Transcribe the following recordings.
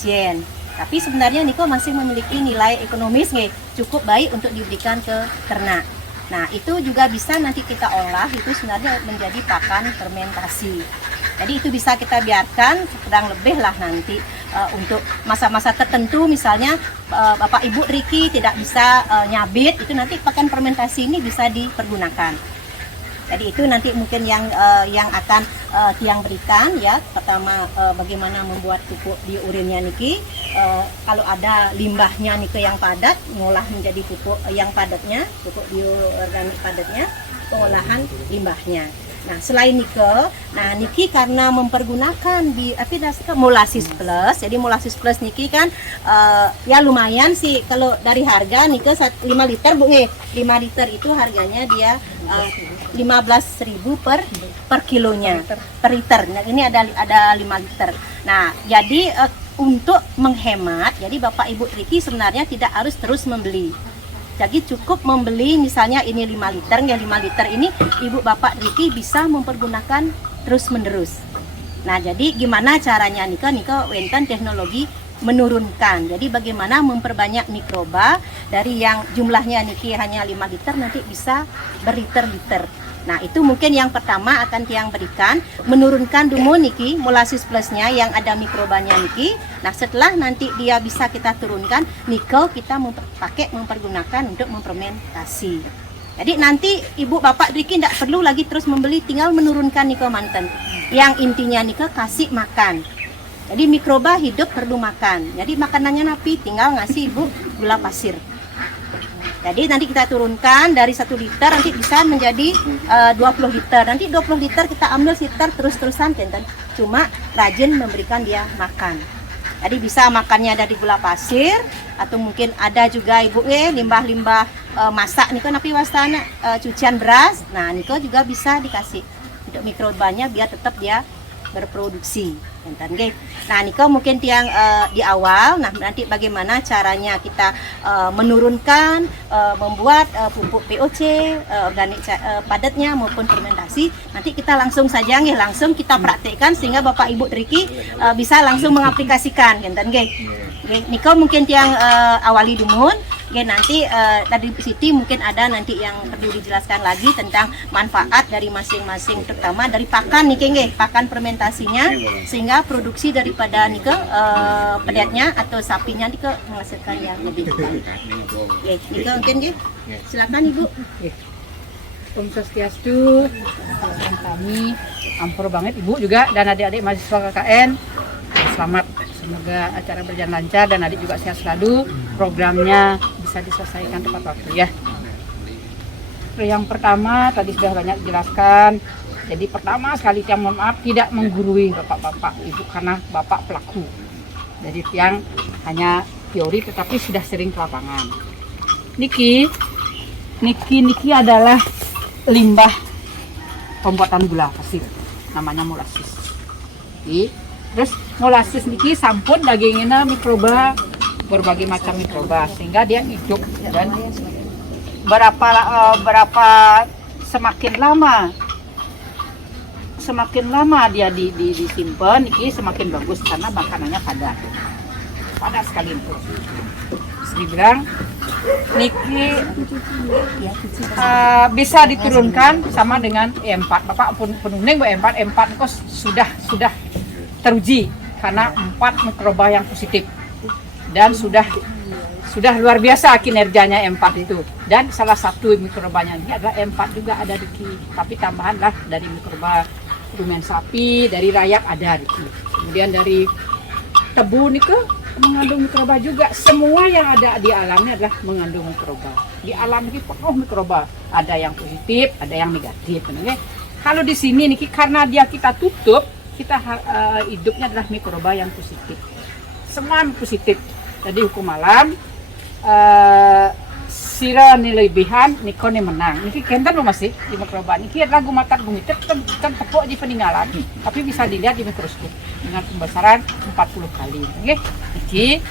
pasien. Tapi sebenarnya niko masih memiliki nilai ekonomis nih, cukup baik untuk diberikan ke ternak. Nah, itu juga bisa nanti kita olah, itu sebenarnya menjadi pakan fermentasi. Jadi itu bisa kita biarkan kurang lebih lah nanti untuk masa-masa tertentu, misalnya Bapak Ibu Riki tidak bisa nyabit, itu nanti pakan fermentasi ini bisa dipergunakan. Jadi itu nanti mungkin yang akan Tiang berikan ya. Pertama bagaimana membuat pupuk biourinnya niki. Kalau ada limbahnya niki yang padat, ngolah menjadi pupuk yang padatnya, pupuk bioorganik padatnya, pengolahan limbahnya. Nah, selain nikel, nah niki karena mempergunakan Molasis Plus. Jadi Molasis Plus niki kan ya lumayan sih kalau dari harga nikel 5 liter Bu nih. 5 liter itu harganya dia 15.000 per kilonya, per liter. Nah, ini ada 5 liter. Nah, jadi untuk menghemat, jadi Bapak Ibu Riki sebenarnya tidak harus terus membeli. Jadi cukup membeli misalnya ini 5 liter, ya 5 liter ini Ibu Bapak Riki bisa mempergunakan terus-menerus. Nah, jadi gimana caranya Nika wenten teknologi menurunkan. Jadi bagaimana memperbanyak mikroba dari yang jumlahnya niki hanya 5 liter nanti bisa berliter-liter. Nah, itu mungkin yang pertama akan Tiang berikan, menurunkan dulu niki Molasis Plusnya yang ada mikrobanya niki. Nah, setelah nanti dia bisa kita turunkan, nikel kita mempergunakan untuk memfermentasi. Jadi nanti Ibu Bapak Riki tidak perlu lagi terus membeli, tinggal menurunkan nikel manten. Yang intinya nikel kasih makan. Jadi mikroba hidup perlu makan. Jadi makanannya napi, tinggal ngasih Ibu gula pasir. Jadi nanti kita turunkan dari 1 liter nanti bisa menjadi 20 liter. Nanti 20 liter kita ambil liter terus-terusan tenten. Cuma rajin memberikan dia makan. Jadi bisa makannya dari gula pasir atau mungkin ada juga Ibu limbah-limbah masak niko napi wastana cucian beras. Nah, niko juga bisa dikasih untuk mikrobanya biar tetap dia berproduksi. Nah, niko mungkin Tiang di awal. Nah, nanti bagaimana caranya kita menurunkan, membuat pupuk POC, organik padatnya maupun fermentasi. Nanti kita langsung saja langsung kita praktekkan sehingga Bapak Ibu Riki bisa langsung mengaplikasikan. Niko mungkin Tiang awali dumun. Nanti dari Siti mungkin ada nanti yang perlu dijelaskan lagi tentang manfaat dari masing-masing, terutama dari pakan pakan fermentasinya, sehingga produksi daripada pedetnya atau sapinya menghasilkan yang lebih baik. Niko mungkin silakan Ibu. Om Swastiastu, kami ampun banget Ibu juga dan adik-adik mahasiswa KKN. Selamat, semoga acara berjalan lancar dan adik juga sehat selalu, programnya bisa diselesaikan tepat waktu ya. Yang pertama tadi sudah banyak dijelaskan. Jadi pertama sekali Tiang mohon maaf tidak menggurui bapak-bapak ibu karena bapak pelaku. Jadi Tiang hanya teori tetapi sudah sering ke lapangan. Niki adalah limbah pembuatan gula pasir, namanya molasis. Terus molasis niki sampun dagingnya mikroba, berbagai macam mikroba sehingga dia hidup dan berapa semakin lama dia disimpan niki semakin bagus karena makanannya padat sekali itu. Dibilang niki bisa diturunkan sama dengan E4. Bapak penuning E4 kok sudah teruji karena 4 mikroba yang positif dan sudah luar biasa kinerjanya E4 itu. Dan salah satu mikrobanya ini adalah E4 juga ada tapi tambahan lah dari mikroba rumen sapi, dari rayak ada kemudian dari tebu nih mengandung mikroba juga. Semua yang ada di alamnya adalah mengandung mikroba. Di alam ini penuh mikroba, ada yang positif, ada yang negatif. Kalau di sini nih karena dia kita tutup, kita hidupnya adalah mikroba yang positif. Semua positif. Jadi hukum alam sira nilai bihan nikone menang. Niki kenten lo masih di mikroba. Niki adalah gumakan gumitet kan tepuk di peninggalan. Tapi bisa dilihat di mikroskop dengan pembesaran 40 kali. Niki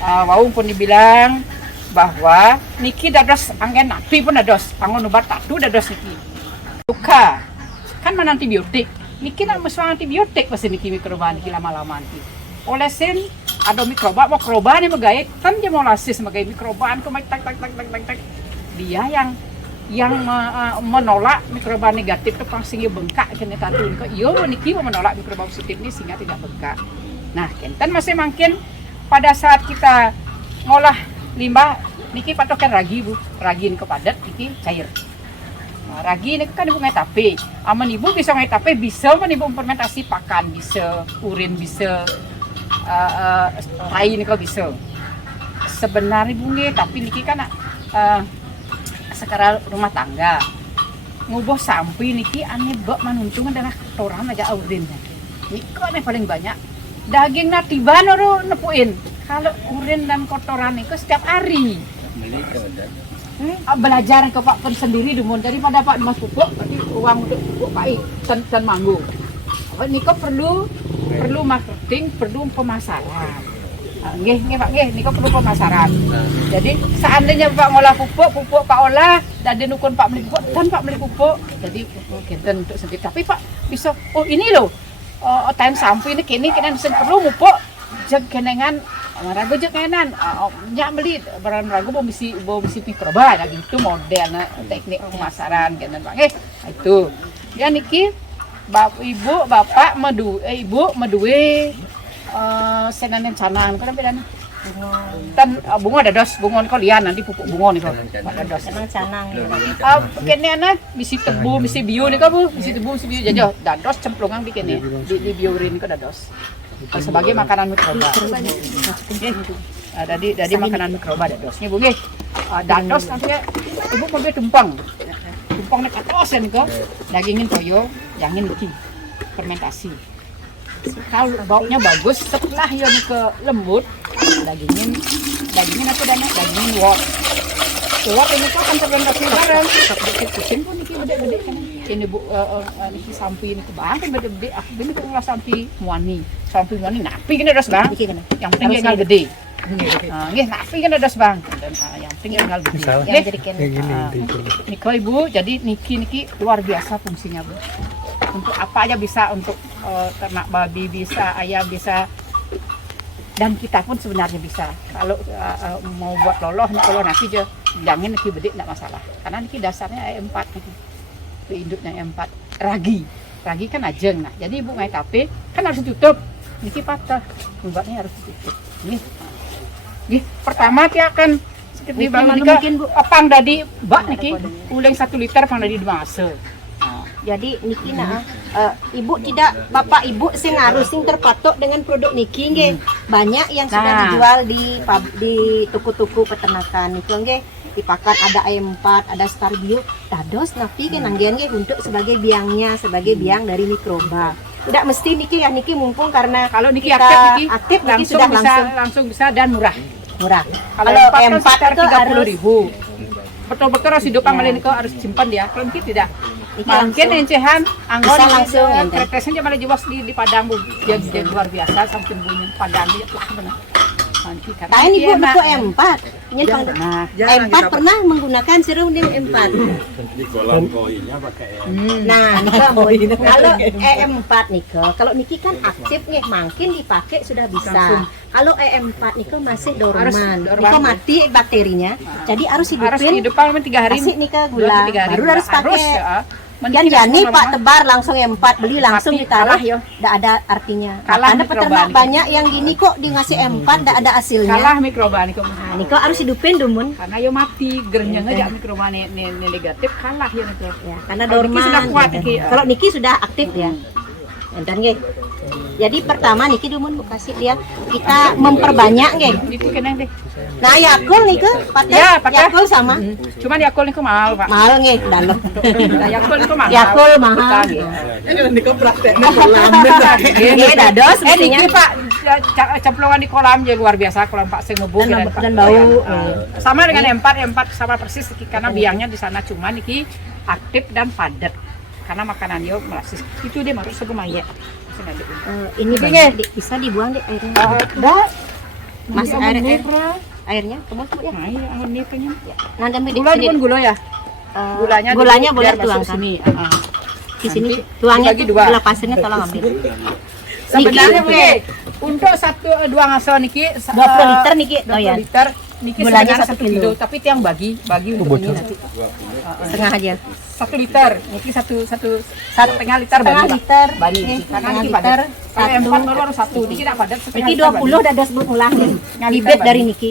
wau pun dibilang bahwa niki dados angin napi pun dados pangon obat tatu dados niki. Luka kan mana antibiotik. Niki nak mesra antibiotik pasti niki mikroba niki lama-lama niki. olesin ada mikroba nih megay kan dia molasses megay mikrobaan tuh tak dia yang menolak mikroba negatif tuh pangsingi bengkak kene tatun kok yo niki menolak mikroba positif ini sehingga tidak bengkak. Nah, kenten masih makin pada saat kita ngolah limbah niki patokan ragi Bu. Ragi ini padat niki cair. Nah, ragi ini kan ibu ngetape. Aman ibu bisa ngetape bisa men ibu fermentasi pakan bisa, urin bisa, lain kok bisa. Sebenarnya ibu nggih tapi niki kan sekarang rumah tangga ngubah sampai niki aneh bak manuntungan dan kotoran aja urin. Niko aneh paling banyak daging natiban orang nepuin. Kalau urin dan kotoran itu setiap hari. Belajar ke Pak Pen sendiri dumun daripada Pak Mas Pupuk berarti uang untuk Pupuk Pai dan Manggu. Niko perlu marketing, perlu pemasaran. Nggih Pak nggih niko perlu pemasaran. Jadi seandainya Pak ngolah pupuk Pak olah dan dinukun Pak beli pupuk dan Pak beli pupuk. Jadi genten untuk sendiri. Tapi Pak bisa ini loh. Time sampai ini kini sen perlu pupuk jeg kenengan ragu je kenan nyak beli barang ragu mau bisi mikroba nah gitu model teknik pemasaran kenan Pak nggih. Itu. Ya niki ibu bapak ibu medue senanen canang kan bedana. Tan bunga ada dos bungon ko lian nanti pupuk bungon nih ada dos Senang canang. kene ana bisi tebu bisi bio nih Bu bisi tebu bisi bio jajo dados cemplungan di kene di biorin ko dados sebagai makanan mikroba. Jadi makanan mikroba dados nih Bu nggih. Dados nanti ibu mau tumpang nih katos nih ko dagingin toyo yangin iki fermentasi. Kalau baunya bagus setelah ya ke lembut dagingin aku dagingin wok ini kok akan terbentuk bareng kucing pun ini gede-gede kan ini Bu ini sampai ini ke bang kan gede-gede aku ini kok ngolah sampai muani napi gini dos Bang yang penting tinggal gede nggih napi kan dos Bang dan yang penting tinggal gede ya jadi kan niko Ibu jadi niki luar biasa fungsinya Bu. Untuk apa aja bisa untuk ternak babi bisa, ayam bisa, dan kita pun sebenarnya bisa. Kalau mau buat loloh, kalau nasi aja jangan niki bedik tidak masalah. Karena niki dasarnya E4 niki, induknya E4. Ragi kan ajeng. Nah, jadi ibu ngai tape kan harus ditutup. Niki patah, buatnya harus ditutup. Nih, pertama dia akan seperti bang mungkin Bu apang dadi bak niki, uleng 1 liter pang dadi 2 ase. Jadi niki ibu tidak bapak ibu sing harus sing terpatok dengan produk niki nggih. Banyak yang sudah dijual di toko-toko peternakan niku nggih. Dipakan ada E4, ada Star Bio, dados napi kan nanggian nggih untuk sebagai biangnya, sebagai biang dari mikroba. Tidak mesti niki ya niki mumpung karena kalau niki aktif niki langsung sudah langsung bisa dan murah. Kalau E4 itu 30.000. Betul-betul harus hidup malin kau harus simpan dia. Kalau niki tidak mungkin encehan anggon langsung pretesnya malah jewas di Padang Bu. Dia luar biasa sampai bunyi Padang dia lah benar. Nanti karena ibu buku E4. E4 pernah menggunakan serum di E4. Di kolam koinnya pakai Nah, kalau E4 Niko, kalau Niki kan aktif nih, makin dipakai sudah bisa. Kalau E4 Niko masih dorman, Niko mati bakterinya, jadi harus hidupin 3 hari. Kasih Nika gula, baru harus pakai. Dan jadi Pak tebar langsung E4 beli langsung ditaruh, tidak ada artinya. Ada peternak banyak yang gini kok di ngasih E4 tidak ada hasilnya. Kalah mikroba Niko. Niko harus hidupin dumun. Karena yo mati, gernya ngajak mikroba negatif kalah ya Niko. Ya, karena dorman. Sudah kuat Niki. Kalau Niki sudah aktif ya. Enten nggih. Jadi pertama Niki dumun kasih dia kita memperbanyak nggih. Itu kenang deh. Nah, Yakult nih ke patah. Ya, patah. Yakult sama. Cuman Yakult niku mahal, Pak. Mahal nggih dalam. Yakult niku mahal. Yakult mahal. ini niku prakteknya kolam. Nggih dados mestinya niki Pak cemplungan di kolam ya luar biasa kolam Pak sing ngebung dan bau. Sama dengan E4 sama persis karena biangnya di sana cuma niki aktif dan padat. Karena makanan yo melasis. Itu dia harus segumaya. Ini bisa dibuang deh airnya. Udah. Mas airnya tebus Bu ya. Nah, iya airnya kenyang. Nah, ambil Gula bukan gula ya? Gulanya boleh tuangkan. Sini. Di sini tuangnya dibagi 2. gula pasirnya tolong ambil. Sebenarnya Bu, untuk dua ngaso niki 20 liter niki 20 doyan. liter niki Gulanya sebenarnya 1 1 kilo, tapi tiang bagi untuk ini nanti. Setengah aja. 1 liter, niki setengah liter Setengah bagi. liter. Bagi Nih, niki. Karena setengah niki liter. padat. Kalau empat kalau harus 1, niki tidak padat setengah Niki liter 20 udah ada sebelum ulah nih. Bibit dari Niki.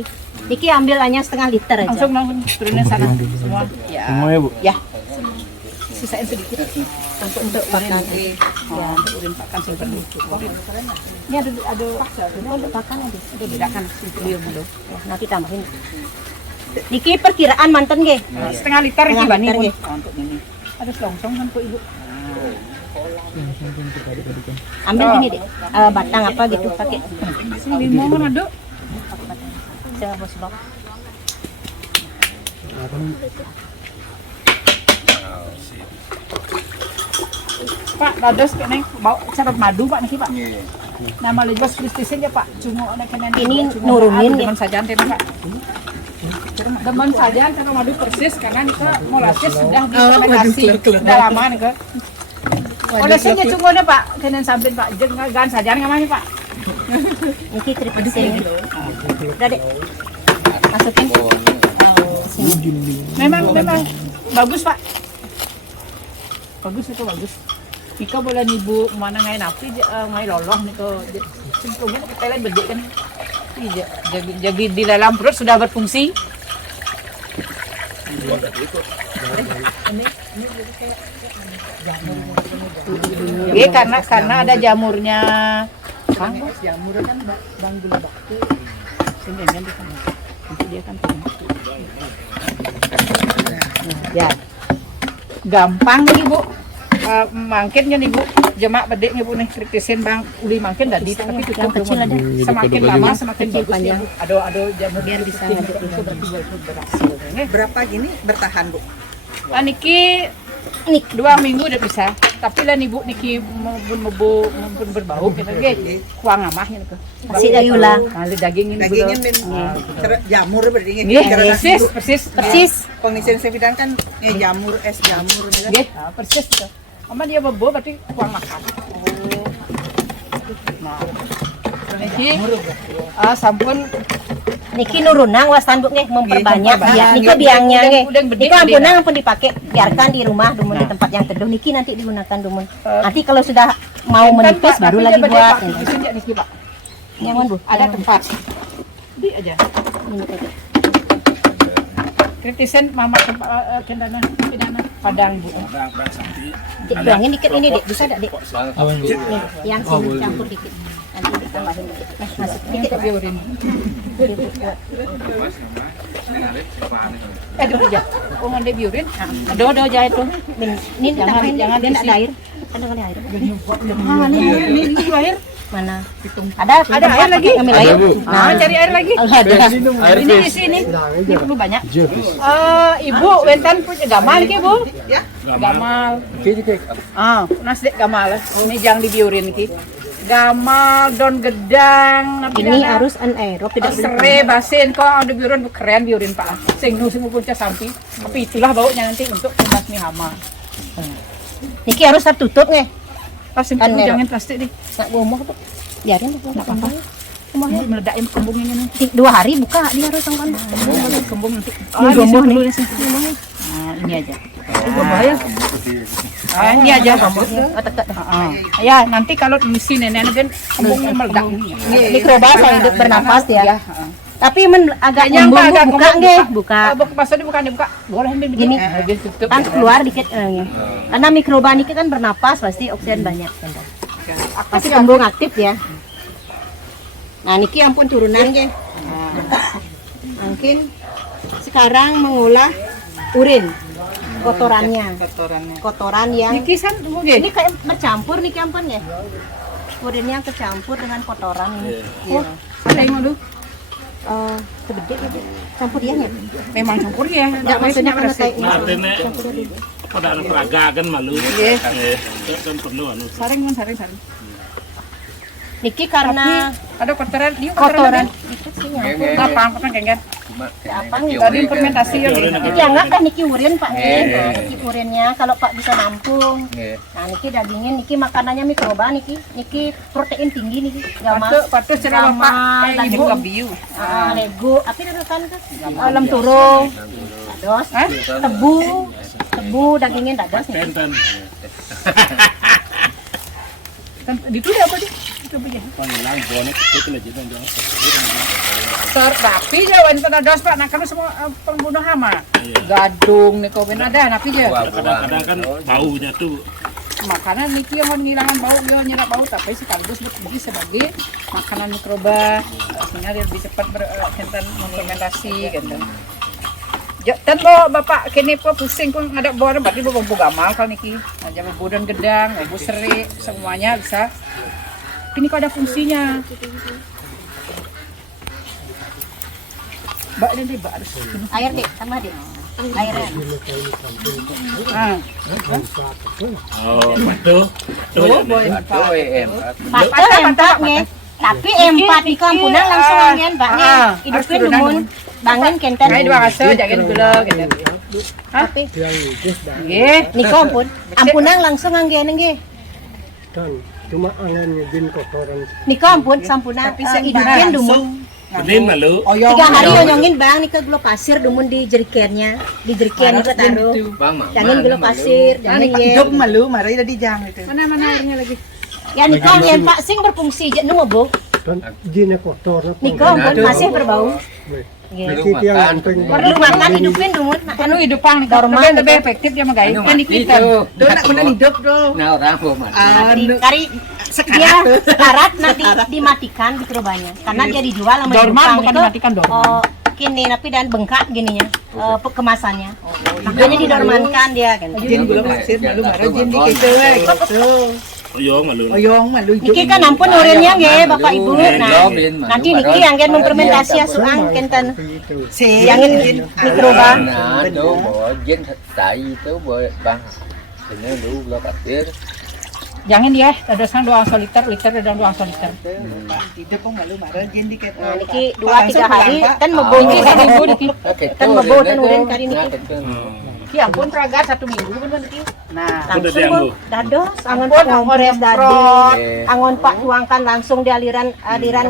Niki ambil hanya setengah liter aja. langsung turunin sana semua. Ya. Semua ya Bu? Ya. Sisain sedikit untuk pakan. Ya, untuk urin pakan sing perlu. Ini ada Untuk pakan aja. ada bedakan beliau dulu. Ya, nanti tambahin. Niki perkiraan manten nggih. Setengah liter ini Setengah bani liter, pun. ya. Untuk ini. Ada selongsong kan Bu Ibu. Ambil ini deh. Batang apa gitu pakai. Sini mau mana Dok? Saya bos bak. Pak, dados kene bawa syarat madu Pak niki Pak. Nama Legos Kristisin ya Pak. Cuma ada kenen Ini nurunin ya. teman saja nanti Pak. Teman saja kalau madu persis karena nika molasses sudah difermentasi. Sudah lama nika. Molasesnya cuma ada Pak, kenen sampin Pak. Jangan gan saja ngamanya Pak. Niki tripisin. Udah deh. Masukin. Memang bagus Pak. Bagus itu bagus. Ika boleh nibu mana ngai napi ngai loloh niko simpulnya kita lihat bedek kan. Jadi di dalam perut sudah berfungsi. Ini karena ada jamurnya. Jamur kan bang gula batu. Sehingga dia kan ya gampang nih Bu. Mangkinnya nih Bu, jemak bedek nih Bu nih kritisin Bang uli mangkin tadi tapi cukup Yang kecil ada. semakin lama semakin Kecil, bagus panjang. ya, Bu. Ada jamur Biar bisa itu ngaduk. berarti berhasil. Nih, Berapa gini bertahan Bu? niki 2 minggu udah bisa. Tapi lah nih Bu niki mebu berbau gitu ge. Kuang amahnya niku. Kasih dari ulah. Kali daging ini Dagingnya jamur berarti Nggih, persis. Kondisi sefidan kan ya jamur es jamur gitu kan. Nggih, persis itu. Ama dia bebo berarti kuang makan. Nah. Niki sampun Niki nurunang wasan Bu nggih memperbanyak memperbanyak. ya. Niki biangnya nggih. Udang bedek Niki ampunang bedek. ampun dipakai. Biarkan di rumah dumun di tempat yang teduh. Niki nanti digunakan dumun. Nanti kalau sudah mau menipis baru lagi buat. Niki Pak. Nyaman Bu. Ada tempat. Di aja. Ini aja. Kritisan mama kendana padang Bu. Dik, tuangin dikit ini Dik. Bisa enggak Dik? Nih, yang sini campur dikit. Nanti ditambahin dikit. Masuk Ini dikit. untuk biurin. Dulu aja. Oh, ngande biurin. Ada jahit tuh. Ini ditambahin jangan dia enggak diisi. ada air. Ada kali air. Ini air. Mana? Ada air lagi? Ambil air. Nah, cari air lagi. Ada. Ini di sini. Ini perlu banyak. Ibu, wentan punya gamal ki, Bu? Ya. Gamal. Nasdek gamal. Ini jangan dibiurin ki. Gamal, daun gedang, Ini harus anaerob tidak boleh. serai, basin, kok ada biurin keren biurin Pak. Sing sing punca sampi. Tapi itulah baunya nanti untuk pembasmi hama. Niki harus tertutup nih. Pasti Kan, jangan plastik nih. Nak gomoh tuh. Biarin tuh. Enggak apa-apa. Ini meledakin kembung ini nih. 2 hari buka dia harus sangkan. Kembung nanti. Ini gomoh nih. Nah, ini aja. Bahaya. Ini aja. Ya, nanti kalau misi nenek kan kembungnya meledak. Mikroba saya hidup bernapas ya. Ya. Tapi agak Yang nyambung agak buka nggih, buka. Maksudnya bukan dibuka. Boleh ambil Gini. tutup. Kan keluar dikit karena mikroba niki kan bernapas pasti oksigen banyak. Pasti kembung aktif ya. Nah, niki ampun turunan nggih. Mungkin sekarang mengolah urin kotorannya. Kotoran yang Kisan ini kayak bercampur niki ampun ya. Urinnya kecampur dengan kotoran ini. Oh, ada yang mau Sebegit itu campur dia nya. memang campur ya. Enggak maksudnya karena kayak ini. Artinya pada anak peragakan malu. Kan penuh anu. Saring. Niki karena Ada kotoran, dia kotoran Lapang kayak Apa nih? Tadi fermentasi ya. Niki anggap kan niki urin Pak nih. Iya. Nah, niki urinnya kalau Pak bisa nampung. Nggih. Nah, niki dagingnya niki makanannya mikroba niki protein tinggi niki. Patuh cara Bapak Ibu. biu. Lego, apa itu kan tuh? Lem turung. Dados. Tebu dagingnya dados nih. Tenten. Kan itu dia apa dia? Coba ya. Panggilan bonek itu lagi dan Tapi aja wonten dos Pak, nah kan semua pembunuh hama. Iya. Gadung nih kau ada, tapi aja. Kadang-kadang kan baunya tuh Makanan niki yang menghilangkan bau, dia nyerap bau, tapi sekaligus berfungsi sebagai makanan mikroba, sehingga dia lebih cepat fermentasi gitu. Dan Bapak kini pusing pun ada bor, berarti bumbu gamal kalau niki, aja bumbu dan gedang, bumbu serik, semuanya bisa. Ini kok ada fungsinya. Mbak ini Mbak harus Air deh, sama deh. Airnya. oh patuh tuh ya Patah empat nih. Tapi empat di kampungan langsung angin Pak nih. Hidupin dumun. Bangun kenten. Nah, dua rasa jangan gula gitu. Tapi Nggih. niko ampun. Ampunan langsung angin nggih. Dan cuma angin ngejin kotoran Niko ampun sampuna hidupin dumun. benin malu 3 hari nyongin bang nika gula pasir dumun di jerigennya. Di jerigen nika taruh. Bang mah. Jangan gula pasir, jangan Hidup ye. malu, marah tadi jam itu. Mana airnya lagi? Ya niko angin Pak sing berfungsi je nu Bu. dan jinnya kotor Niko ampun masih berbau. Nggih. Perlu makan. Perlu makan hidupin dumun. Anu hidupang nih, Normal, lebih efektif dia mah guys. Kan kita. Tuh nak pernah hidup tuh. Nah orang mau mati. Kari dia sekarat nanti dimatikan mikrobanya karena dia dijual sama Dorman Jepang bukan itu, dimatikan, dorman. oh, gini tapi dan bengkak gininya kemasannya makanya didormankan dia kan Jin gula pasir malu marah jin di gitu gitu. oyong malu Oyong malu hidup. niki kan ampun urinnya nggih Bapak Ibu Nggih, nah Bin, malu, nanti niki Baron. yang gen memfermentasi asuang kenten itu Jangan mikroba. Nah, itu bawa jin tai itu bawa bang. Ini dulu gula pasir. Jangan ya, ada sang 2 liter dan 2 liter. Hidup kok malu marah jin di gitu. nah niki 2-3 hari kan mebo Ini niki 1 minggu niki. Kan mebo dan urin kari niki Ki ampun traga 1 minggu bener niki. Nah, Udah langsung diambil. Bu dados angon Ampun, Pak ngores angon dadi nyemprot. angon Pak tuangkan langsung di aliran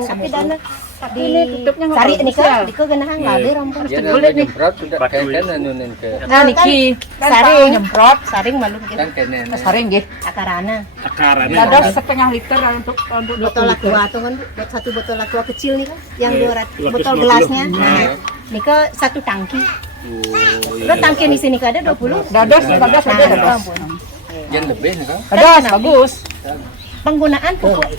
tapi dana Tapi di ini tutupnya nggak sari bagus niki ya. diko genahan ngalir ampun Dia kulit nih nyemprot sudah kenen anunin ke nah niki saring nyemprot, saring malu gitu kan kenen. saring nggih. akarana akarannya Dados setengah liter untuk botol 20 aqua liter. tuh kan satu botol aqua kecil nih kan yang Iya, 200 botol gelasnya nah Iya. niko satu tangki oh lo tangki di sini ada 20 Dados ada nah dados. ampun Jen lebih nih kan. Dados bagus. penggunaan pupuk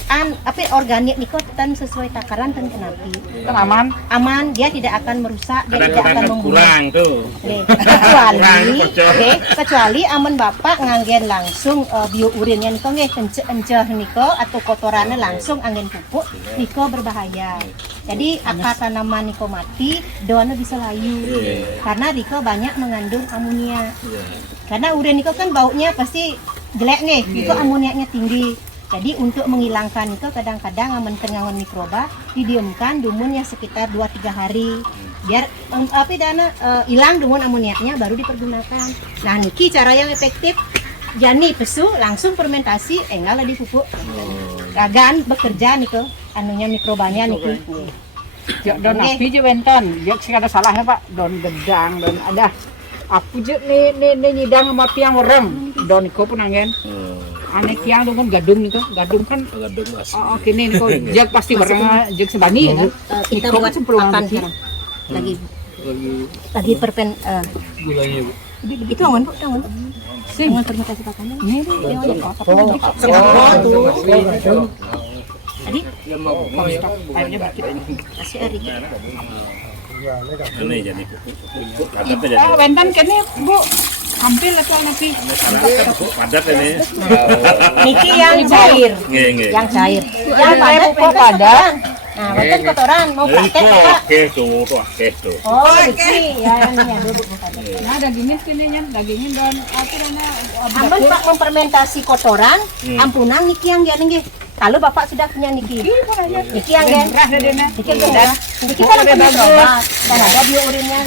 organik niko tan sesuai takaran tan kenapi Kan aman. aman dia tidak akan merusak dia tidak kadang-kadang akan kan membunuh kurang tuh Oke, kecuali Kurang, kocok. kecuali aman bapak nganggen langsung bio urinnya niko nggih enceh niko atau kotorannya langsung angin pupuk niko berbahaya. Jadi akar tanaman niko mati, daunnya bisa layu. Karena niko banyak mengandung amonia. Karena urin niko kan baunya pasti jelek nih, niko amoniaknya tinggi. Jadi untuk menghilangkan itu kadang-kadang aman tengangan mikroba didiamkan dumunnya sekitar 2-3 hari biar hilang dumun amoniaknya baru dipergunakan. Nah niki cara yang efektif jani pesu langsung fermentasi enggak lah dipupuk. Ragan bekerja niko anunya mikrobanya niko. Ya don api je wenten. Ya sing ada salahnya Pak. Don gedang don ada. Aku je nih nyidang sama tiang wereng. Don niko pun angin. Aneh tiang dengan gadung nih gadung kan oh kini nih kok jag pasti barang jag sebani ya kan Kita Iko buat kan perlu pakan ngerti. sekarang. Lagi perpen gulanya Bu itu angon Bu, angon. sing Angon fermentasi pakannya. ini Tadi airnya dikit kasih air dikit. ini jadi padat aja wenten kene Bu hampir lah tuh napi padat ini Niki yang cair. nggih Yang cair. Yang padat kok padat Nah, betul kotoran mau pakai Pak. Oke tuh Oh, niki ya yang ini duduk bukan. nah dagingnya sini nya dagingnya dan apa dana Ampun Pak memfermentasi kotoran, ampunan niki yang gini nggih. Kalau Bapak sudah punya niki yang gen, Murah dia dia. niki gen, niki kan lebih bagus dan ada biourinnya.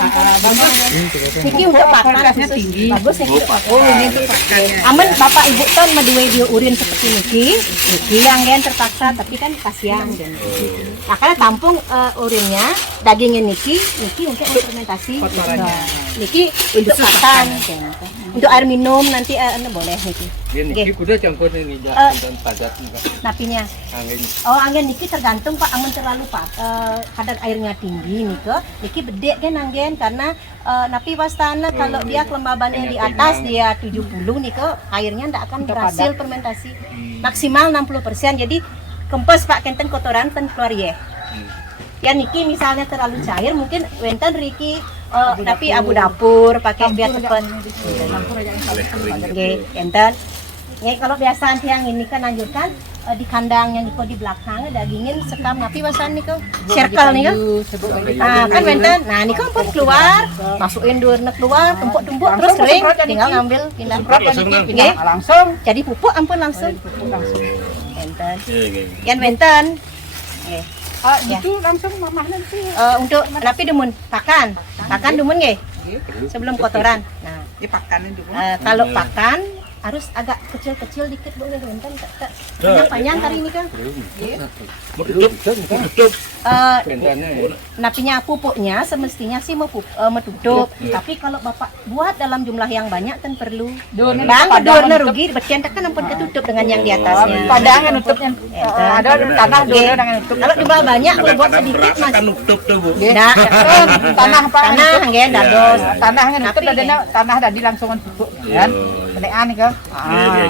Niki untuk pakan Kualitasnya khusus tinggi. bagus niki untuk pakan. Oh, ini untuk pakannya. Aman Bapak Ibu ton medue biourin seperti niki yang gen terpaksa tapi kan kasihan. Nah, karena tampung urinnya, dagingnya niki untuk fermentasi. Kotorannya. Niki untuk pakan, untuk air minum nanti boleh niki. Ini kuda campur ini Eh. dan padat Napinya. angin. Oh, angin niki tergantung Pak, amun terlalu kadar airnya tinggi niki bedek kan angin karena napi wastana kalau dia kelembabannya di atas dia 70 airnya ndak akan berhasil fermentasi. Maksimal 60%. Jadi kempes Pak kenten kotoran ten keluar ya. Ya niki misalnya terlalu cair mungkin wenten Riki tapi abu dapur pakai biar cepat. Oke, enten. Ya kalau biasa yang ini kan anjurkan di kandang yang di belakang dagingin sekam napi wasan nih circle nih kan wenten. Nah ini kan pun keluar masukin durna keluar tumpuk terus kering tinggal ngambil pindah Langsung. jadi pupuk ampun langsung Langsung. enten Iya. yang wenten. Ya. Itu langsung mamah nanti. Untuk napi demun pakan demun nggih sebelum kotoran. Nah Dipakannya dulu. kalau pakan harus agak kecil-kecil dikit boleh wenten panjang kali ini kan. Tutup. Napinya pupuknya semestinya sih mau tutup. Tapi kalau Bapak buat dalam jumlah yang banyak kan perlu bang dorna rugi bercentak kan ampun ketutup dengan yang di atasnya. Padang yang nutupnya ada tanah dulu dengan nutup. Kalau jumlah banyak kalau buat sedikit Beras mas. kan nutup tuh Bu. Nah, Tanah apa? tanah nggih dados. Tanah yang nutup Tapi, dadanya tanah tadi langsungan pupuk kan. Benean nih kan.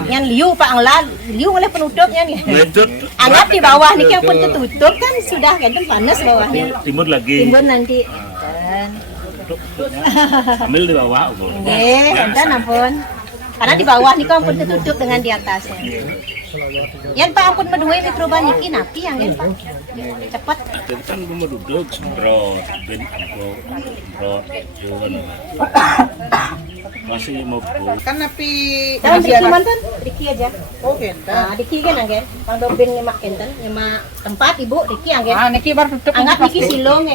Yang liu Pak Angla, liu oleh penutupnya nih. Lanjut. Anggap di bawah nih yang pun ketutup kan sudah kan panas bawahnya. Timur lagi. Timbun nanti. Dan Ambil di bawah Bu. nggih, enten ampun. Karena di bawah nih kan ampun ketutup dengan di atasnya. Yan Pak ampun medue mikroba niki napi yang gen Pak. Cepet. Jadi kan rumah duduk semprot, ben semprot, masih mau Bu. Kan napi Dalam diki mantan, diki aja. oh kenta. Nah, diki kan anggen. Pang dobin nyemak enten, nyemak tempat Ibu diki anggen. Ah niki baru tutup. Anggap niki silong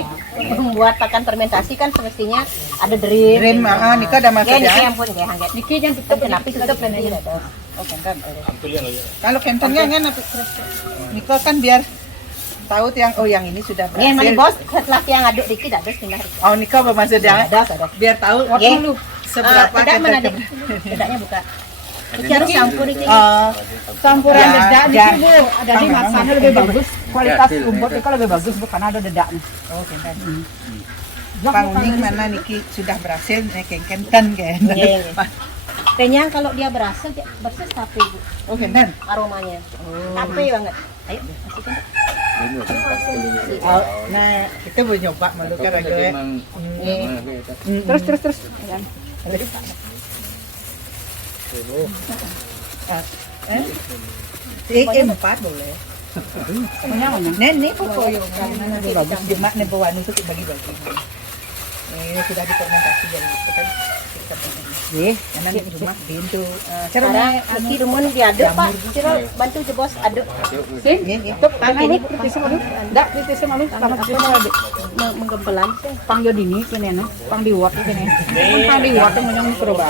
membuat pakan fermentasi kan semestinya ada drip. Rem, nikah ada Ya, niki masalah. ampun nggih anggen. Niki jangan tutup. Tapi tutup nanti ada. Oh kenta. Ambilin aja. Kalau kentennya kan napi nikah kan biar tahu yang ini sudah Nih mana berhasil. bos setelah yang aduk dikit dados pindah. Oh nikah bermaksudnya Ada. biar tahu Oke. dulu seberapa Tidak mana kenten. dek? Tidaknya buka. Iki harus campur iki. Campuran Ya, dedak ya. niki Bu. Ada di masanya lebih bagus. Kualitas rumput itu lebih bagus Bu karena ada dedaknya. Oh kenta. Panguning mana niki sudah berhasil naik kenten kan. Iya. Kenyang kalau dia berhasil tape Bu Oh kenten. aromanya. Tape banget. Ayo masukkan. Oh, nah kita mau nyoba malu kan ada ya. Terus. Empat boleh. Nih pokoknya karena bagus jemak nih bawa itu bagi-bagi. Ini sudah difermentasi jadi itu kan. Nggih. Karena di rumah pintu. Sekarang iki rumun diaduk Pak. Ciro bantu jebos aduk. Tutup tanah ini kritis malu. Enggak kritis malu. Sama kritis malu. Menggempelan. Pang yo dini kene no. Pang diwot kene. Pang diwot yang menyang mikroba.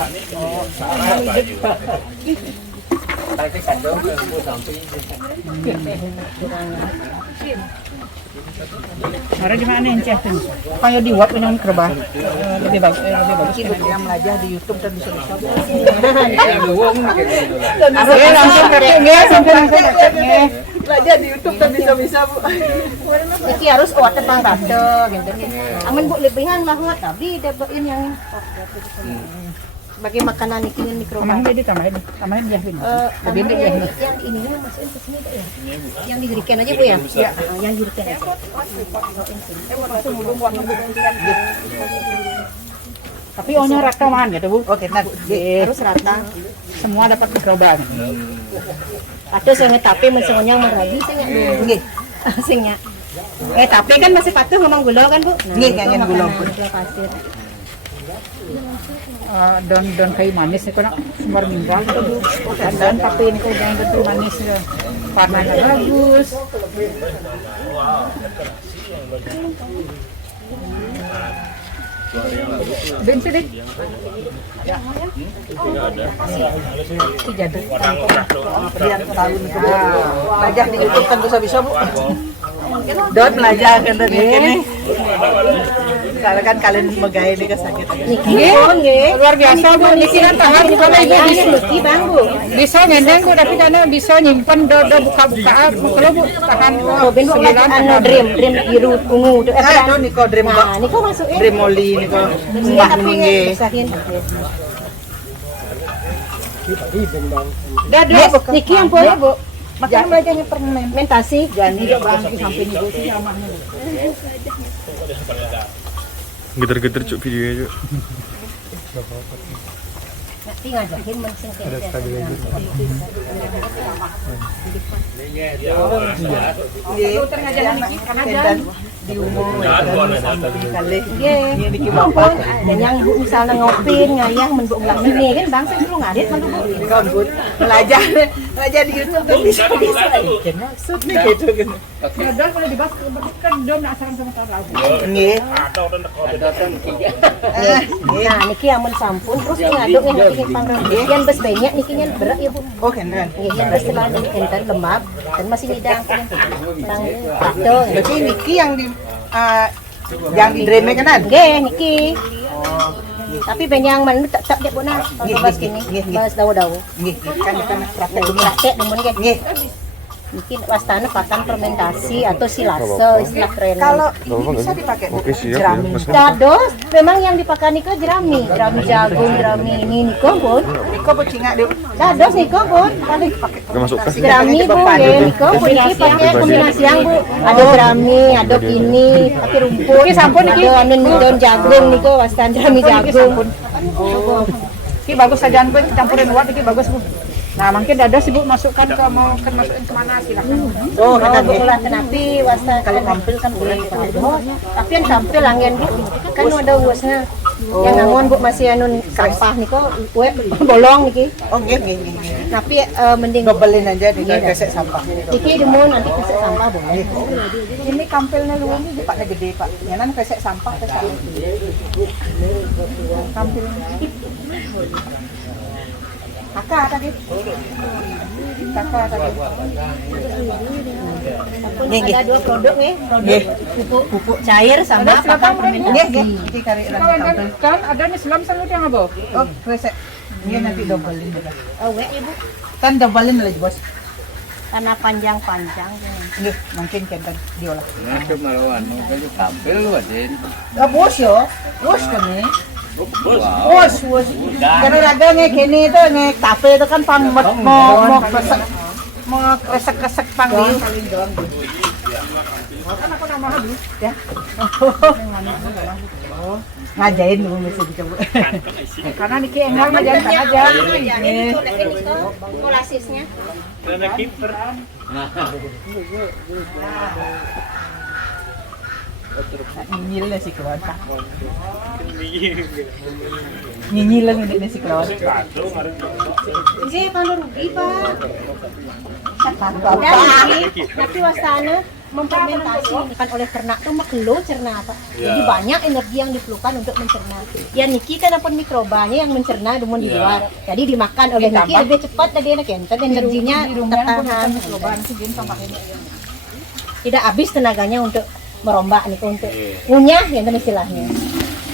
Ada di mana yang cek tuh? Pang yo diwot menyang mikroba. Lebih bagus Kita dia belajar di YouTube dan bisa bisa. langsung nggih sampai Belajar di YouTube dan bisa Bu. Iki harus kuat tepang rata gitu. Aman Bu lebihan lah kuat tapi dapetin yang sebagai makanan ikan mikroba. tambahin deh tambahin ya ini. Lebih yang ininya masukin ke sini Pak ya. Yang dirikan aja Bu ya? Iya. Yang dirikan aja. Tapi ohnya rata man gitu Bu. Oke, nah Harus rata. Semua dapat mikroba. Ada sing tapi semuanya meragi sing nggih. Singnya. Tapi kan masih patuh ngomong gula kan Bu? Nggih, kangen gula, Bu. Gula pasir. daun kayu manis nih nak sumber mineral itu Bu. Dan tapi ini kok daun kayu manis ya. Warnanya bagus. Bensin deh. Biar tahu nih Bu. Belajar di YouTube kan bisa Bu. Don belajar kan tadi ini. Kalau kan kalian megay ini kesakit. Luar biasa Bu, niki kan tangan bukan ibu bisa ngendeng Bu, tapi karena bisa nyimpen do buka-buka kalau Bu tahan Ben Bu anu dream biru ungu. Itu niko dream kok. Nah, niko masukin. Dream oli niko. Mbah nunge. Dados niki yang boleh Bu. Makanya belajarnya fermentasi. Jani dia bang di samping ibu sih ramahnya. Geter-geter cuk videonya cuk. Nanti ngajakin mencing Di umum kali. Dan yang ibu misalnya ngopin, ngayang, menbuk ulang ini kan bangsa dulu ngadet malu Bu. Kambut belajar di YouTube kan bisa maksud nih gitu kan. Dados kalau dibahas kan dom nak sarang sama tahun lagi. Nggih. Nah, niki yang mensampun terus ngaduk yang niki pangrambian bes banyak nikinya berat ya Bu. Oh keren. Nggih, yang bes telah enten lembab dan masih ngidang kan. Bang Tato. Berarti Niki yang di dreme kanan. Nggih, niki. Tapi benyang man tak dia bona bahas kini. Bahas dawo-dawo. Nggih, kan praktek dulu. Praktek demun nggih. Nggih. Mungkin wastana pakan fermentasi atau silase istilah keren. Kalau ini bisa dipakai Oke siap ya. jerami. Mas. Dados memang yang dipakai niko jerami jagung, jerami ini niko pun. Niko bocingak dulu. Dados niko pun paling Kita masukkan. jerami Bu ya niko pun iki pakai kombinasi yang Bu. Ada jerami, ada ini, pakai rumput. Iki sampun iki anu daun jagung niko wastana jerami jagung. Oh. Ini bagus saja Bu, campurin uat ini bagus Bu. Nah, mungkin Dados Ibu masukkan ke mau kan masukin kemana silakan. Oh, kita olah tenapi wasta kalau tampil kan boleh tapi yang tampil angin Bu kan ada uasnya yang nangon Bu masih anu sampah niko bolong niki. Oh nggih. Tapi mending Dobelin aja di gesek sampah. iki demun nanti kesek sampah boleh. Ini kampilnya lu ini Paknya gede Pak. Nyanan gesek sampah ke sana. Kampil. Kakak tadi. Ada dua produk nih, produk pupuk cair sama pakan fermentasi. Iki kari Kalau kan ada nih selam selalu yang apa? Oh, gesek. Ini nanti dobelin juga. Oh, Ibu. Kan dobelin lagi Bos. Karena panjang-panjang. Nggih, mungkin kan diolah. Nah, maluan, kayu tampil lu adin. Bos yo. Bos kan nih. Wow. Bos. Karena raganya kini itu nih kafe itu kan mau resek pang di. Kan aku nama habis. Ya. Ngajain dulu mesti dicoba. Karena Niki enggak ngajarin aja. Molasisnya. Nyil na si Claude. Nyil lang hindi na si Claude. Jadi kalau rugi Pak. Apa? Tapi wastana memfermentasi kan oleh ternak tuh makelo cerna apa. Jadi banyak energi yang diperlukan untuk mencerna. Ya niki kan apa mikrobanya yang mencerna demun di luar. Jadi dimakan oleh niki lebih cepat dari anak enten energinya tertahan. Tidak habis tenaganya untuk merombak nih untuk ngunyah yang kan istilahnya.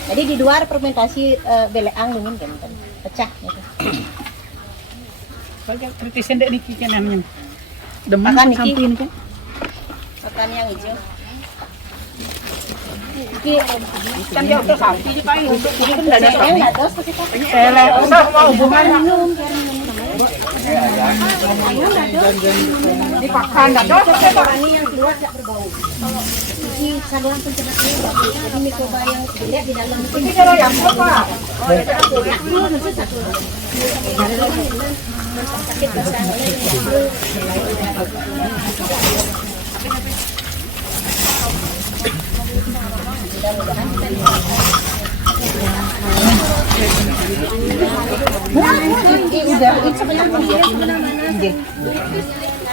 Jadi di luar fermentasi beleang dengan genten pecah gitu. Kalau kritisin dek Niki kan namanya. Demen Makan Niki. samping kan. Makan yang hijau. Niki Kan dia udah samping di paling untuk ini kan udah ada saya nggak dos pasti Pak. Saya mau hubungan Minum. dipakan Dados saya Pak. Ini yang keluar tidak berbau. Kalau ini saluran pencernaan jadi mikroba yang dilihat di dalam itu Ini kalau yang apa? sakit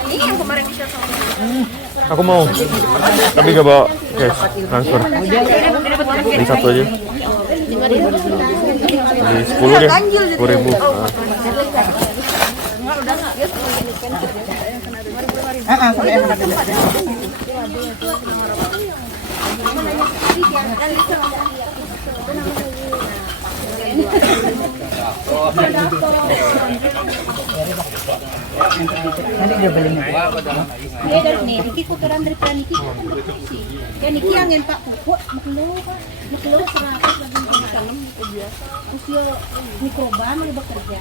Ini yang kemarin bisa Aku mau. Tapi gak bawa cash transfer. Beli satu aja. Beli 10 deh. 10.000. Nanti dia beli. Dia dari nih, Niki kotoran dari Niki kan produksi. Ya Niki yang Pak pupuk, makelo seratus lagi tanam dia. Usia mikroba mau bekerja.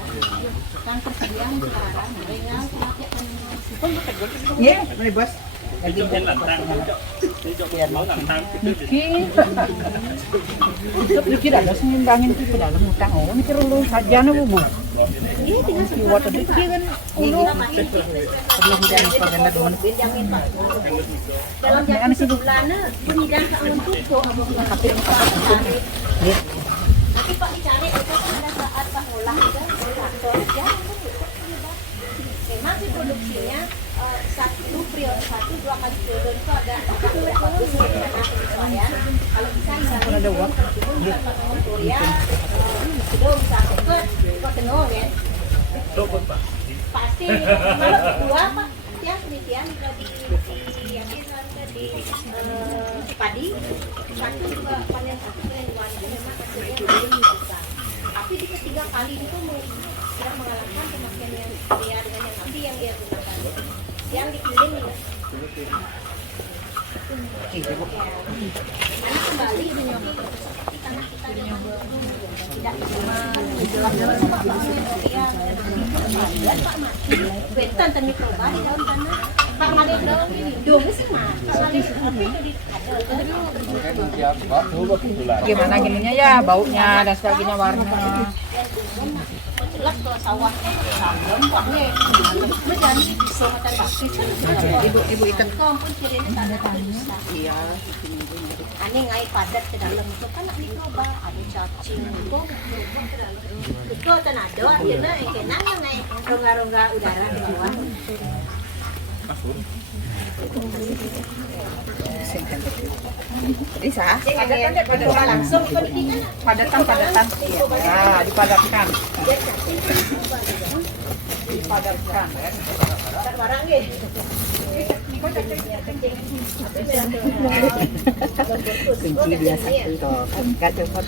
Kan persediaan sekarang, ringan, pakai pun bekerja. Iya, ini bos. Niki ada senimbangin ke dalam utang. Oh, mikir lu saja nih bu. Ini tinggal Buat tadi kan dalam jangka sebulan penyidang keawan tutup nanti Pak dicari itu pada saat pengolah memang sih produksinya satu periode 2 kali periode itu ada bagus ya kalau bisa ada uang ya sudah bisa kok tenang ya pasti kalau dua Pak ya demikian di padi satu juga panen satu panen dua itu memang hasilnya belum besar tapi di ketiga kali itu sudah mengalahkan pemakaian yang dia dengan yang tadi yang dia gunakan yang dikirim ya. Karena kembali dengan tanah kita yang tidak cuma Pak mati beton dan mikroba di daun tanah Pak ada daun ini dong sih mah gimana gininya ya baunya dan sebagainya warna. jelas kalau sawahnya sabun pokoknya berjalan bisa makan bakti ibu itu kampung kirinya tanda bisa iya aneh ngai padat ke dalam itu kan nak mikroba ada cacing itu tenado akhirnya ekenan yang ngai rongga-rongga udara di bawah Bisa. langsung pendidikan Padatan. Nah, dipadatkan. barang ya Kunci dia satu toh. Enggak cocok.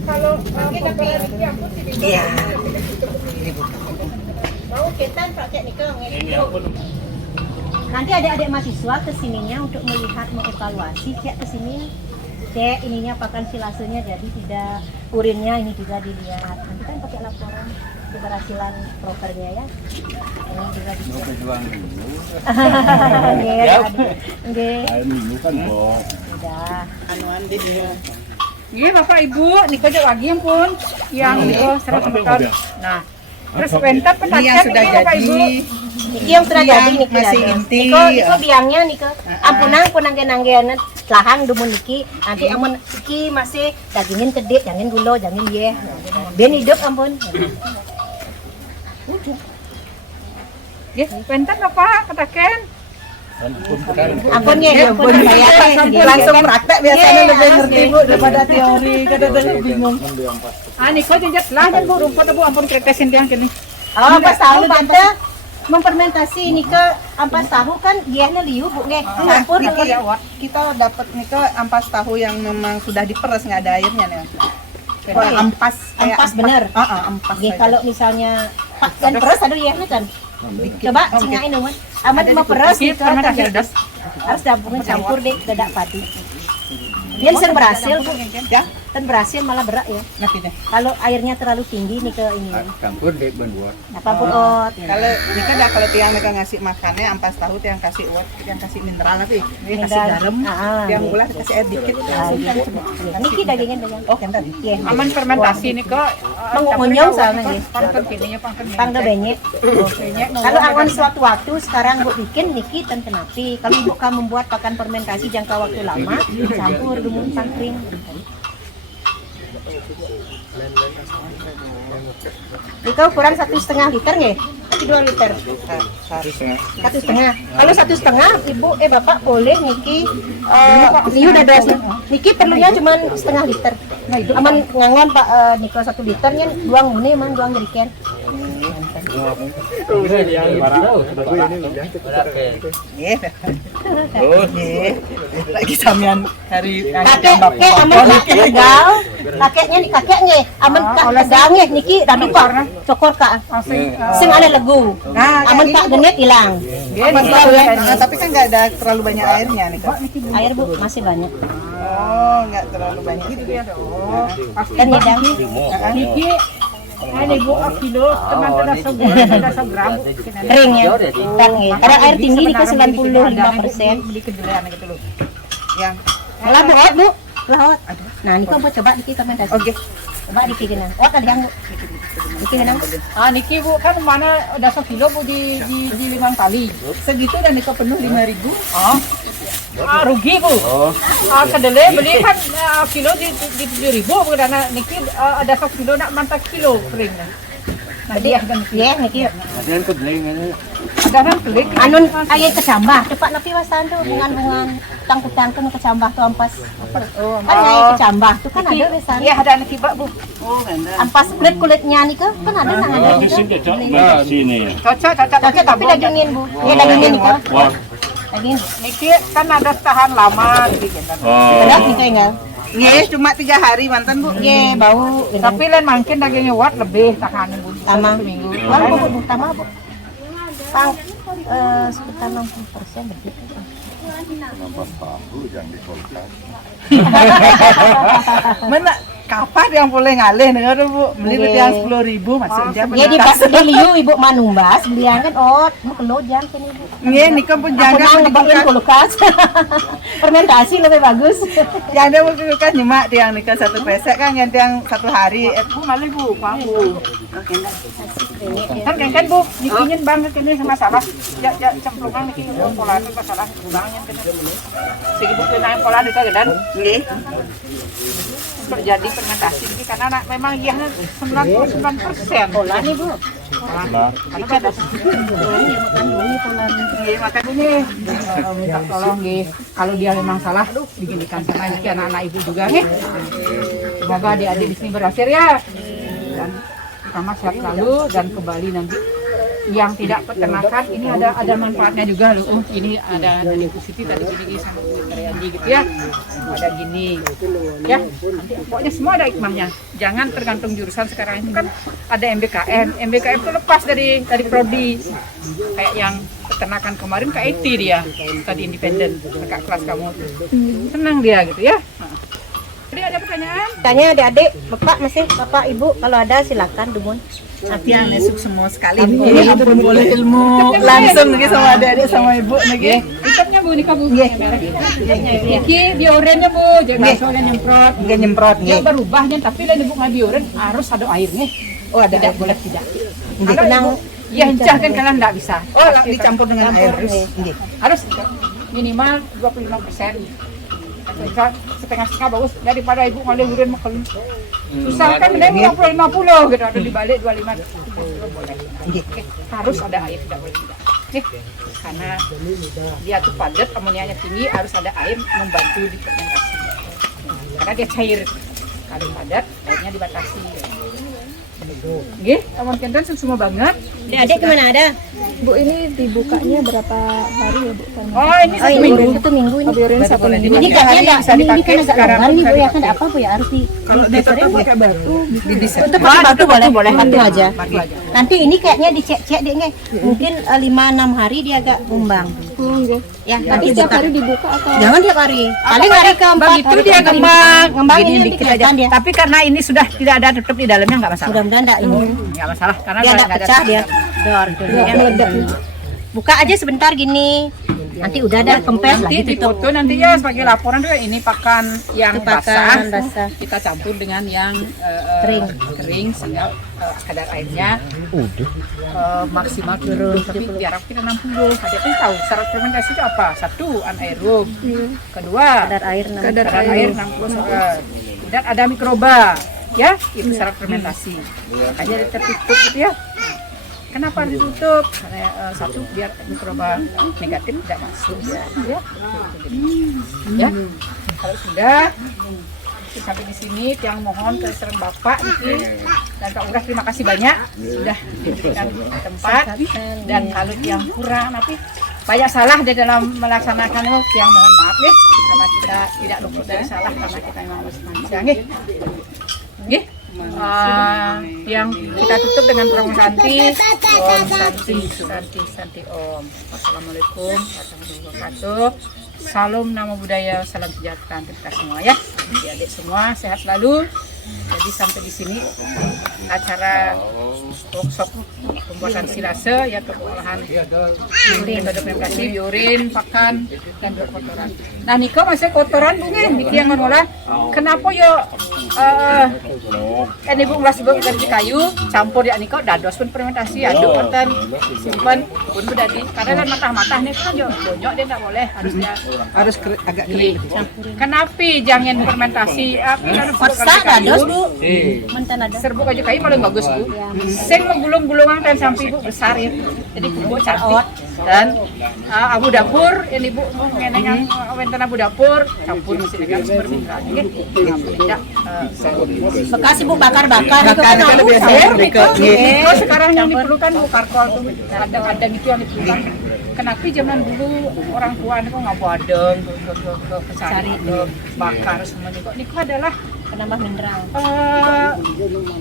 Kalau kita pilih aku Iya. mau ketan pakai nikah Ini aku nanti adik-adik mahasiswa kesininya untuk melihat mengevaluasi kayak kesini kayak ininya pakan silasenya jadi tidak urinnya ini juga dilihat nanti kan pakai laporan keberhasilan prokernya ya ini juga bisa minggu kan boh. udah Anuan dia. Iya Bapak Ibu, Niko aja lagi ampun yang Niko 100 meter. Nah, terus pentas Ini yang sudah Bapak jadi. Ibu. Niki yang sudah jadi Niki masih ada. inti. Niko biangnya Niko ampunang nangge lahang dumun Niki nanti amun Niki masih dagingin kedik jangan gulo jangan ye ben hidup ampun Ya, pentas Bapak katakan. ampun ya ampun Langsung praktek biasanya lebih ngerti Bu daripada teori. Kadang-kadang bingung. Ah, Niko jejak lah dan Bu rumput Bu ampun kretesin dia kini. oh pas tahu Tante memfermentasi Niko ampas tahu kan giahnya liu Bu nggih campur Niki ya, kita dapat nih ke ampas tahu yang memang sudah diperes nggak ada airnya nih. Ampas bener ampas. nggih kalau misalnya Pak kan peres aduh ya kan coba singain dong amat mau peres Iya, Niko pernah kan kasih das. harus campurnya campur deh dadak padi dia bisa berhasil Bu Ya, dan berhasil malah berat ya. Nanti deh. Kalau airnya terlalu tinggi nih ke ini. Campur deh benbuat. Apapun ot. Kalau Nika dah kalau tiang mereka ngasih makannya ampas tahu tiang kasih uap, tiang kasih mineral tapi kasih garam, tiang ulah kasih air dikit. Niki dagingnya dagang. Oh, kan tadi. Iya. Aman fermentasi nih kok. Mengunyong sama nih. Pangkat kininya pangkat Pangda banyak. Kalau awan suatu waktu sekarang Bu bikin niki dan kenapi. Kalau Ibu kamu membuat pakan fermentasi jangka waktu lama, campur dengan sangkring. Itu kurang 1,5 liter nggih? 2 liter. 1,5. Kalau 1,5 Ibu Bapak boleh niki ini udah beres. Niki perlunya cuma 1,5 liter. Aman ngangon Pak niko 1 liternya duang mune man duang jeriken. Lagi samian hari Kakek aman tegal. Kakeknya nih kakeknya aman tegangnya niki tadi Pak cokor Kak. Sing ada legu. Aman Pak genet hilang. Tapi kan nggak ada terlalu banyak airnya nih Kak. Air Bu masih banyak. Oh, nggak terlalu banyak. Dan nyedang. Niki ini Bu kilo teman ada 100 gram. Kering ya. Dan karena air tinggi niki 95%. Beli kejualan gitu loh. Yang Lah buat Bu. Laut. Nah, niki mau coba niki fermentasi. oke. Coba niki gini. Oh, tadi yang Bu. Niki gini. Niki Bu kan mana ada 1 kilo Bu di 5 kali. Segitu dan Nika penuh 5.000. Rugi Bu. Kedelai beli kan kilo di 7.000 Bu karena niki ada 1 kilo nak mantap kilo kering. Nah, dia kan Ya, niki. Ada yang kebeling ini. ada kan keling. Anun ayat kecambah. Cepat napi wasan tuh bungan-bungan tangkut-tangkut kecambah tuh ampas. Kan ayat kecambah tuh kan ada wasan. Iya ada niki Pak Bu. Oh, ganda. Ampas kulitnya nih kan ada nang ada Di gitu. sini cok fermentasi nih. Cocok Cocok tapi dagingin Bu. Ya dagingin nih kan. Wah, Daging. Niki kan ada tahan lama gitu kan. Ada oh, nih tinggal. Nggih, cuma 3 hari mantan Bu. Ye bau. Tapi lain makin dagingnya wat lebih tahan Bu. Sama. 1 minggu. Bang Bu utama Bu. Pang sekitar 60% lebih. Mana kapan yang boleh ngalih nih Bu? Beli yang 10.000 maksudnya. Ya di liu Ibu manumbas belian kan mau kelo jam kan Ibu. Nggih, Nika pun Aku jangan nang ngebakin kulkas. Fermentasi lebih bagus. yang ada mau kulkas nyemak tiang Nika 1 pesek kan yang tiang 1 hari. Bu ngalih Bu, Pak Bu. Kan Bu, nyikin bang kene sama salah. Ya cemplungan niki pola itu masalah bangnya kene. Segi Bu kena pola itu gedan. Nggih. Untuk jadi fermentasi ini karena memang iya 99%. Pola nih Bu. Karena ada nggih makanya ini minta tolong nggih kalau dia memang salah diginikan sama ini anak-anak ibu juga nih. Semoga adik-adik di sini berhasil ya. Dan pertama sehat selalu dan kembali nanti yang tidak peternakan ini ada manfaatnya juga loh. Ini ada dari positif tadi gini sama Bu Triandi gitu ya. Ada gini ya. Nanti pokoknya semua ada hikmahnya. Jangan tergantung jurusan sekarang ini kan ada MBKM. MBKM itu lepas dari prodi. Kayak yang peternakan kemarin ke IT dia. Tadi independen kakak kelas kamu. Senang dia gitu ya. Jadi ada pertanyaan? Tanya adik-adik, Bapak masih Bapak Ibu kalau ada silakan Dumun. Tiang nesuk semua sekali. Ini ampun boleh ilmu langsung nih sama adik-adik sama ibu nih. Ikatnya Bu Nika Bu. Iki biorennya Bu, jangan soalnya nyemprot. Nggak nyemprot Dia nggih. berubahnya tapi lain ibu nggak bioren harus ada airnya. Oh, ada Tidak air. boleh tidak. Tenang. Ya hijau kan kalian nggak bisa. Oh, dicampur dengan air. Nggih. Harus minimal 25%. Setengah-setengah bagus daripada ibu ngalih urin makan. Susah kan mending 50 gitu ada dibalik 25 boleh. Oke, harus ada air tidak boleh tidak. Oke. Karena dia tuh padat amoniaknya tinggi harus ada air membantu di fermentasi. Karena dia cair. Kalau padat airnya dibatasi. Nggih, amun kenten semua banget. Adik kemana ada? Bu, ini dibukanya berapa hari ya Bu? Oh, ini Oh, ini satu minggu ini. Biarin 1 minggu. Ini kayaknya bisa ini dipakai kan agak sekarang. longgar nih Bu ya, kan apa Bu ya harus di Kalau ditutup pakai batu, bisa. tutup pakai batu boleh, batu aja. Batu aja. Nanti ini kayaknya dicek-cek deh nge. Mungkin 5-6 hari dia agak ngembang. Enggak. Ya, Tapi nanti setiap buka. hari dibuka atau? Jangan tiap hari. Paling hari keempat. Begitu hari dia keempat ngembang, ngembang ini gini nanti dikit aja. kelihatan dia. Tapi karena ini sudah tidak ada tutup di dalamnya nggak masalah. Mudah-mudahan enggak ini. Nggak masalah karena Dia nggak enggak ada pecah tutup. dia. Dor, Meledak. buka aja sebentar gini. Nanti udah ada kempes Nanti lagi tutup. dipoto nanti ya sebagai laporan juga ini pakan yang Itu pakan basah, basah. kita campur dengan yang kering sehingga kadar airnya maksimal turun. Tapi biar kita 60. Ada pun tahu syarat fermentasi itu apa? 1 anaerob, kedua Kadar air kadar air 60 dan ada mikroba, ya itu syarat fermentasi. Makanya tertutup gitu ya. Kenapa ditutup? Karena 1 biar mikroba negatif tidak masuk ya. Ya. Kalau sudah sampai di sini, yang mohon terserah Bapak gitu dan Kak Uras terima kasih banyak sudah diberikan tempat dan kalau yang kurang tapi banyak salah di dalam melaksanakan yang mohon maaf nih karena kita tidak luput dari salah karena kita memang manusia nih. Nggih. Yang kita tutup dengan Om Santi. Om Santi Om. Assalamualaikum warahmatullahi wabarakatuh. Salam nama budaya, salam sejahtera untuk kita semua ya. Adik-adik semua sehat selalu. Jadi sampai di sini acara workshop pembuatan silase ya pengolahan metode fermentasi urin, pakan dan kotoran. Nah niko masih kotoran bunga niki yang ngolah. Kenapa yo ini bu ngulas sebab dari kayu campur ya niko dados pun fermentasi aduk konten simpan pun udah di karena matah-matah nih kan yo bonyok dia nggak boleh harus dia agak kering. Kenapa jangan fermentasi Paksa dados Bu. Mantan ada. serbuk kayu kayu paling bagus bu. Sing menggulung-gulungan dan sampai bu besar ya. Jadi bu cantik dan abu dapur ini bu mengenai wenten abu dapur campur mesin dengan super mineral. Tidak Bekas Ibu bakar-bakar itu kan Bakar, aku biasa sayur Niko. Niko. sekarang yang diperlukan bu karkol tuh kadang-kadang itu yang diperlukan. Kenapa zaman dulu orang tua itu nggak badeng ke cari bakar semuanya kok. Niko adalah Penambah mineral.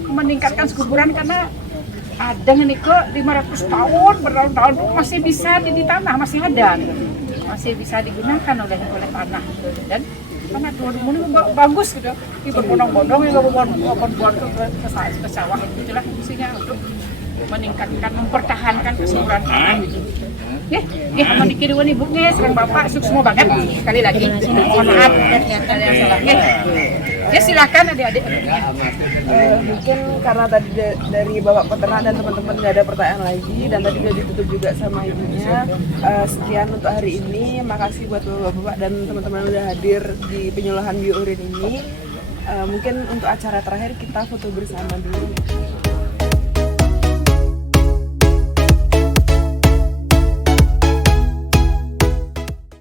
meningkatkan kesuburan karena ada nih kok 500 tahun bertahun-tahun masih bisa di tanah masih ada masih bisa digunakan oleh tanah dan karena dulu bagus gitu di berbondong-bondong yang buat ke sawah itulah fungsinya untuk meningkatkan mempertahankan kesuburan tanah. Ya, aman dikirim ibu nih, serang bapak sukses semua banget sekali lagi. Mohon maaf ada yang salah. Ya silakan adik-adik. Mungkin karena tadi dari Bapak Peternak dan teman-teman nggak ada pertanyaan lagi dan tadi udah ditutup juga sama ibunya. Sekian untuk hari ini. Makasih buat Bapak-bapak dan teman-teman udah hadir di penyuluhan biourin ini. Mungkin untuk acara terakhir kita foto bersama dulu.